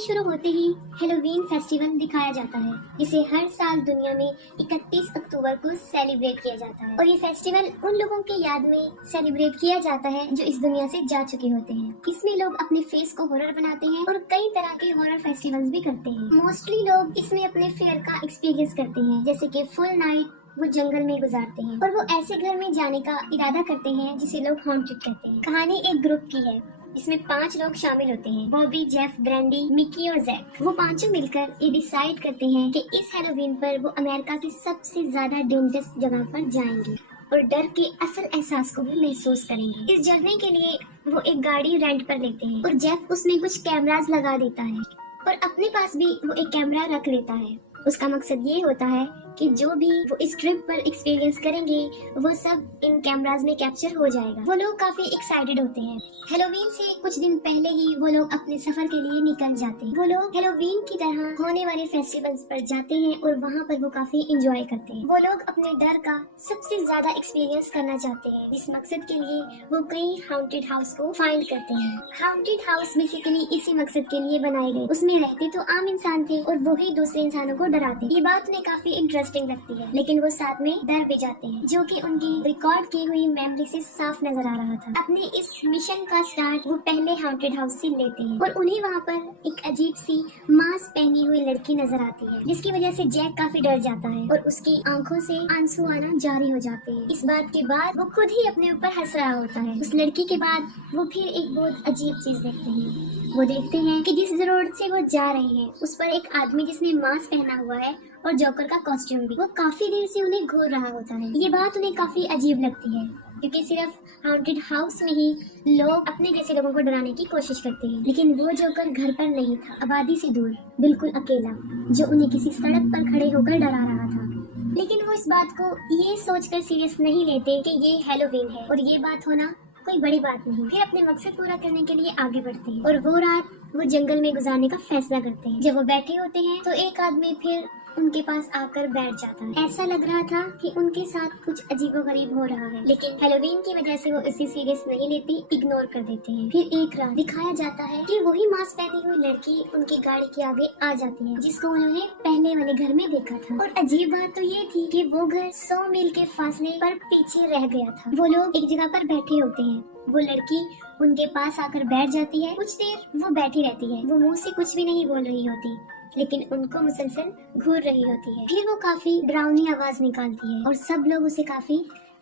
शुरू होते ही Halloween festival दिखाया जाता है, जिसे हर साल दुनिया में 31 अक्टूबर को सेलिब्रेट किया जाता है। और ये फेस्टिवल उन लोगों के याद में सेलिब्रेट किया जाता है जो इस दुनिया से जा चुके होते हैं। इसमें लोग अपने फेस को हॉरर बनाते हैं और कई तरह के हॉरर फेस्टिवल्स भी करते हैं। मोस्टली लोग इसमें अपने फियर का एक्सपीरियंस करते हैं, जैसे कि फुल नाइट वो जंगल में गुजारते हैं और वो ऐसे घर में जाने का इरादा करते हैं जिसे लोग हॉन्टेड कहते हैं। कहानी एक ग्रुप की है, इसमें 5 लोग शामिल होते हैं, बॉबी, जेफ, ब्रैंडी, मिकी और जैक। वो पांचों मिलकर ये डिसाइड करते हैं कि इस हेलोवीन पर वो अमेरिका की सबसे ज्यादा डेंजरस जगह पर जाएंगे और डर के असल एहसास को भी महसूस करेंगे। इस जर्नी के लिए वो एक गाड़ी रेंट पर लेते हैं और जेफ उसमें कुछ कैमरास लगा देता है और अपने पास भी वो एक कैमरा रख लेता है। उसका मकसद ये होता है कि जो भी वो इस ट्रिप पर एक्सपीरियंस करेंगे वो सब इन कैमरास में कैप्चर हो जाएगा। वो लोग काफी एक्साइटेड होते हैं। हेलोवीन से कुछ दिन पहले ही वो लोग अपने सफर के लिए निकल जाते हैं। वो लोग हेलोवीन की तरह होने वाले फेस्टिवल्स पर जाते हैं और वहाँ पर वो काफी एंजॉय करते हैं। वो लोग अपने डर का सबसे ज्यादा एक्सपीरियंस करना चाहते हैं। इस मकसद के लिए वो कई हाउंटेड हाउस को फाइंड करते हैं। हाउंटेड हाउस बेसिकली इसी मकसद के लिए बनाए गए। उसमें रहते तो आम इंसान थे और वो ही दूसरे इंसानों को डराते। ये बात उन्हें काफी इंटरेस्टिंग लगती है, लेकिन वो साथ में डर भी जाते हैं, जो कि उनकी रिकॉर्ड की हुई मेमोरी से साफ नजर आ रहा था। अपने इस मिशन का स्टार्ट वो पहले हाउंटेड हाउस से लेते हैं और उन्हें वहाँ पर एक अजीब सी मास्क पहनी हुई लड़की नजर आती है, जिसकी वजह से जैक काफी डर जाता है और उसकी आंखों से आंसू आना जारी हो जाते हैं। इस बात के बाद वो खुद ही अपने ऊपर हंस रहा होता है। उस लड़की के बाद वो फिर एक बहुत अजीब चीज देखते हैं। वो देखते हैं कि जिस रोड से वो जा रहे हैं उस पर एक आदमी जिसने मास्क पहना हुआ है और जोकर का कॉस्ट्यूम भी, वो काफी देर से उन्हें घूर रहा होता है। ये बात उन्हें काफी अजीब लगती है, क्योंकि सिर्फ हाउंटेड हाउस में ही लोग अपने जैसे लोगों को डराने की कोशिश करते हैं, लेकिन वो जोकर घर पर नहीं था, आबादी से दूर, बिल्कुल अकेला, जो उन्हें किसी सड़क पर खड़े होकर डरा रहा था। लेकिन वो इस बात को ये सोचकर सीरियस नहीं लेते कि ये हेलोवीन है और ये बात होना कोई बड़ी बात नहीं। फिर अपने मकसद पूरा करने के लिए आगे बढ़ते हैं और वो रात वो जंगल में गुजारने का फैसला करते हैं। जब वो बैठे होते हैं तो एक आदमी फिर उनके पास आकर बैठ जाता है। ऐसा लग रहा था कि उनके साथ कुछ अजीबोगरीब हो रहा है, लेकिन हेलोवीन की वजह से वो इसे सीरियस नहीं लेते, इग्नोर कर देते हैं। फिर एक रात दिखाया जाता है कि वही मास्क पहनी हुई लड़की उनकी गाड़ी के आगे आ जाती है, जिसको उन्होंने पहले वाले घर में देखा था। और अजीब बात तो ये थी कि वो घर 100 मील के फासले पर पीछे रह गया था। वो लोग एक जगह पर बैठे होते हैं, वो लड़की उनके पास आकर बैठ जाती है। कुछ देर वो बैठी रहती है, वो मुंह से कुछ भी नहीं बोल रही होती, लेकिन उनको मुसलसल घूर रही होती है। फिर वो काफी डरावनी आवाज निकालती है और सब लोग उसे काफी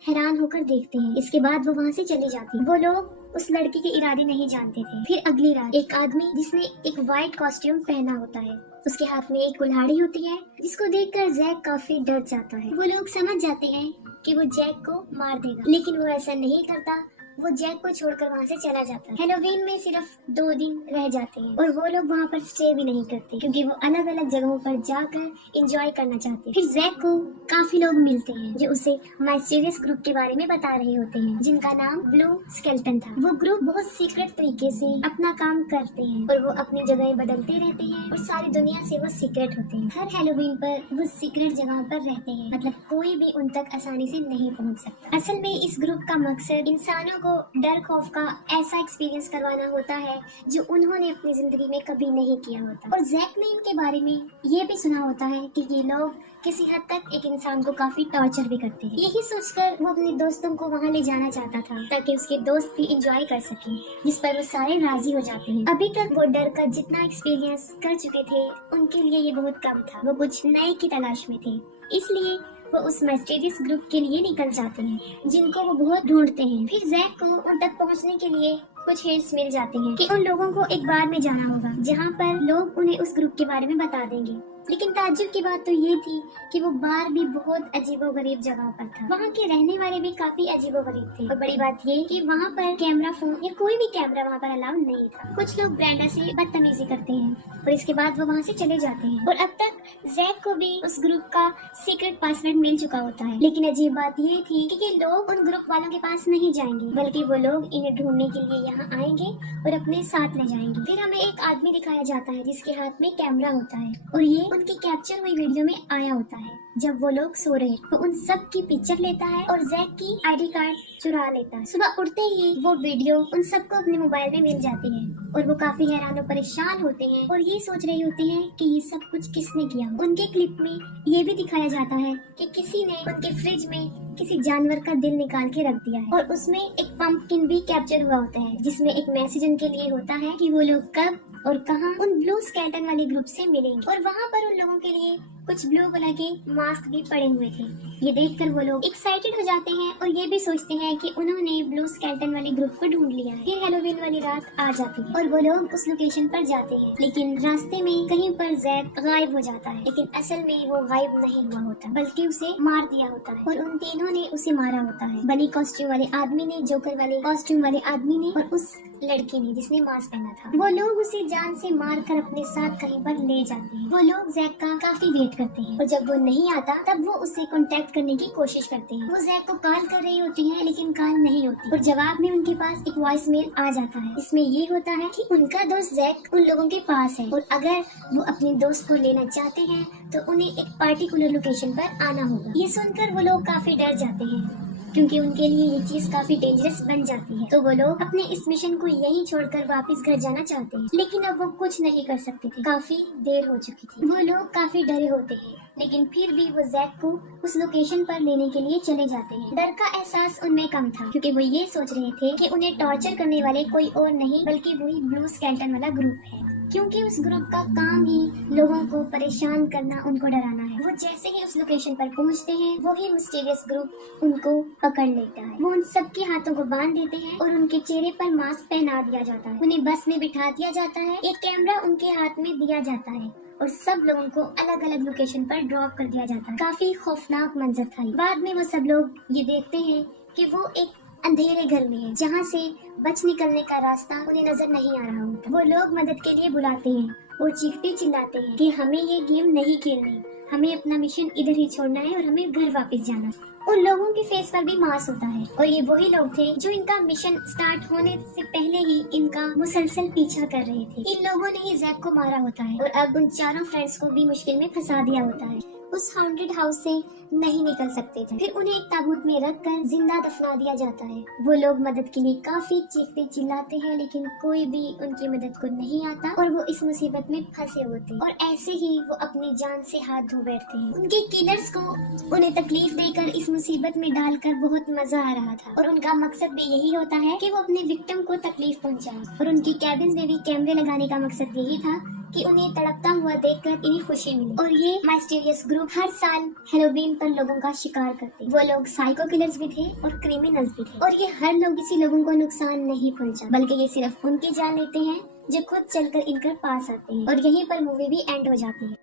हैरान होकर देखते हैं। इसके बाद वो वहाँ से चली जाती है। वो लोग उस लड़की के इरादे नहीं जानते थे। फिर अगली रात एक आदमी जिसने एक व्हाइट कॉस्ट्यूम पहना होता है, उसके हाथ में एक कुल्हाड़ी होती है, जिसको देखकर जैक काफी डर जाता है। वो लोग समझ जाते हैं कि वो जैक को मार देगा, लेकिन वो ऐसा नहीं करता। वो जैक को छोड़कर वहाँ से चला जाता है। हेलोवीन में सिर्फ 2 दिन रह जाते हैं और वो लोग वहाँ पर स्टे भी नहीं करते, क्योंकि वो अलग अलग जगहों पर जाकर एंजॉय करना चाहते हैं। फिर जैक को काफी लोग मिलते हैं जो उसे माइस्टीरियस ग्रुप के बारे में बता रहे होते हैं, जिनका नाम ब्लू स्केलेटन था। वो ग्रुप बहुत सीक्रेट तरीके से अपना काम करते हैं और वो अपनी जगह बदलते रहते हैं और सारी दुनिया से वो सीक्रेट होते हैं। हर हेलोवीन पर वो सीक्रेट जगह पर रहते हैं, मतलब कोई भी उन तक आसानी से नहीं पहुँच सकता। असल में इस ग्रुप का मकसद इंसानों को डर खौफ का ऐसा एक्सपीरियंस करवाना होता है जो उन्होंने अपनी जिंदगी में कभी नहीं किया होता। और जैक ने इनके बारे में ये भी सुना होता है कि ये लोग किसी हद तक एक इंसान को काफी टॉर्चर भी करते हैं। यही सोचकर वो अपने दोस्तों को वहाँ ले जाना चाहता था, ताकि उसके दोस्त भी एंजॉय कर सकें, जिस पर वो सारे राजी हो जाते हैं। अभी तक वो डर का जितना एक्सपीरियंस कर चुके थे, उनके लिए ये बहुत कम था। वो कुछ नए की तलाश में थे, इसलिए वो उस मिस्टीरियस ग्रुप के लिए निकल जाते हैं, जिनको वो बहुत ढूंढते हैं। फिर जैक को उन तक पहुंचने के लिए कुछ हिंट्स मिल जाते हैं कि उन लोगों को एक बार में जाना होगा, जहां पर लोग उन्हें उस ग्रुप के बारे में बता देंगे। लेकिन ताज्जुब की बात तो ये थी कि वो बार भी बहुत अजीबोगरीब जगह पर था। वहाँ के रहने वाले भी काफी अजीबोगरीब थे और बड़ी बात ये कि वहाँ पर कैमरा फोन या कोई भी कैमरा वहाँ पर अलाउड नहीं था। कुछ लोग ब्रेंडा से बदतमीजी करते हैं और इसके बाद वो वहाँ से चले जाते हैं। और अब तक जैक को भी उस ग्रुप का सीक्रेट पासवर्ड मिल चुका होता है, लेकिन अजीब बात ये थी कि लोग उन ग्रुप वालों के पास नहीं जाएंगे, बल्कि वो लोग इन्हें ढूंढने के लिए यहाँ आएंगे और अपने साथ ले जाएंगे। फिर हमें एक आदमी दिखाया जाता है जिसके हाथ में कैमरा होता है और ये उनकी कैप्चर हुई वीडियो में आया होता है। जब वो लोग सो रहे वो उन सब की पिक्चर लेता है और जैक की आईडी कार्ड चुरा लेता है। सुबह उठते ही वो वीडियो उन सबको अपने मोबाइल में मिल जाती है और वो काफी हैरान और परेशान होते हैं और ये सोच रहे होते हैं कि ये सब कुछ किसने किया। उनके क्लिप में ये भी दिखाया जाता है कि किसी ने उनके फ्रिज में किसी जानवर का दिल निकाल के रख दिया है और उसमें एक पंपकिन भी कैप्चर हुआ होता है जिसमें एक मैसेज उनके लिए होता है कि वो लोग कब और कहां उन ब्लू स्केलेटन वाले ग्रुप से मिलेंगे और वहां पर उन लोगों के लिए कुछ ब्लू कलर के मास्क भी पड़े हुए थे। ये देखकर वो लोग एक्साइटेड हो जाते हैं और ये भी सोचते हैं कि उन्होंने ब्लू स्केलेटन वाले ग्रुप को ढूंढ लिया है। फिर हैलोवीन वाली रात आ जाती है और वो लोग उस लोकेशन पर जाते हैं, लेकिन रास्ते में कहीं पर जैक गायब हो जाता है। लेकिन असल में वो गायब नहीं हुआ होता बल्कि उसे मार दिया होता है और उन तीनों ने उसे मारा होता है। बनी कॉस्ट्यूम वाले आदमी ने, जोकर वाले कॉस्ट्यूम वाले आदमी ने और उस लड़की ने जिसने मास्क पहना था। वो लोग उसे जान से मार कर अपने साथ कहीं पर ले जाते हैं। वो लोग जैक का काफी वेट करते हैं और जब वो नहीं आता तब वो उससे कांटेक्ट करने की कोशिश करते हैं। वो जैक को कॉल कर रही होती है लेकिन कॉल नहीं होती और जवाब में उनके पास एक वॉइस मेल आ जाता है। इसमें ये होता है कि उनका दोस्त जैक उन लोगों के पास है और अगर वो अपने दोस्त को लेना चाहते हैं तो उन्हें एक पार्टिकुलर लोकेशन पर आना होगा। ये सुनकर वो लोग काफी डर जाते हैं क्योंकि उनके लिए ये चीज काफी डेंजरस बन जाती है। तो वो लोग अपने इस मिशन को यहीं छोड़कर वापस घर जाना चाहते हैं, लेकिन अब वो कुछ नहीं कर सकते थे, काफी देर हो चुकी थी। वो लोग काफी डरे होते हैं लेकिन फिर भी वो जैक को उस लोकेशन पर लेने के लिए चले जाते हैं। डर का एहसास उनमें कम था क्योंकि वो ये सोच रहे थे कि उन्हें टॉर्चर करने वाले कोई और नहीं बल्कि वही ब्लू स्केलेटन वाला ग्रुप है, क्योंकि उस ग्रुप का काम ही लोगों को परेशान करना, उनको डराना है। वो जैसे ही उस लोकेशन पर पहुंचते हैं वही मिस्टीरियस ग्रुप उनको पकड़ लेता है। वो उन सबके हाथों को बांध देते हैं और उनके चेहरे पर मास्क पहना दिया जाता है। उन्हें बस में बिठा दिया जाता है, एक कैमरा उनके हाथ में दिया जाता है और सब लोगों को अलग अलग लोकेशन पर ड्रॉप कर दिया जाता है। काफी खौफनाक मंजर था। बाद में वो सब लोग ये देखते हैं कि वो एक अंधेरे घर में है जहाँ से बच निकलने का रास्ता उन्हें नजर नहीं आ रहा होता। वो लोग मदद के लिए बुलाते हैं और चीखते चिल्लाते हैं कि हमें ये गेम नहीं खेलनी, हमें अपना मिशन इधर ही छोड़ना है और हमें घर वापस जाना है। उन लोगों के फेस पर भी मास्क होता है और ये वही लोग थे जो इनका मिशन स्टार्ट होने से पहले ही इनका मुसलसल पीछा कर रहे थे। इन लोगों ने ही जैक को मारा होता है और अब उन चारों फ्रेंड्स को भी मुश्किल में फंसा दिया होता है। उस हॉन्टेड हाउस से नहीं निकल सकते थे। फिर उन्हें एक ताबूत में रखकर जिंदा दफना दिया जाता है। वो लोग मदद के लिए काफी चीखते चिल्लाते हैं लेकिन कोई भी उनकी मदद को नहीं आता और वो इस मुसीबत में फंसे होते हैं और ऐसे ही वो अपनी जान से हाथ धो बैठते हैं। उनके किलर्स को उन्हें तकलीफ देकर इस मुसीबत में डालकर बहुत मजा आ रहा था और उनका मकसद भी यही होता है कि वो अपने विक्टिम को तकलीफ पहुंचाए और उनकी कैबिन में भी कैमरे लगाने का मकसद यही था कि उन्हें तड़पता हुआ देखकर इन्हें खुशी मिले। और ये मिस्टीरियस ग्रुप हर साल हैलोवीन पर लोगों का शिकार करते। वो लोग साइको किलर्स भी थे और क्रिमिनल्स भी थे और ये हर लोग किसी लोगों को नुकसान नहीं पहुंचा बल्कि ये सिर्फ उनकी जान लेते हैं जो खुद चलकर इनके पास आते हैं। और यहीं पर मूवी भी एंड हो जाती है।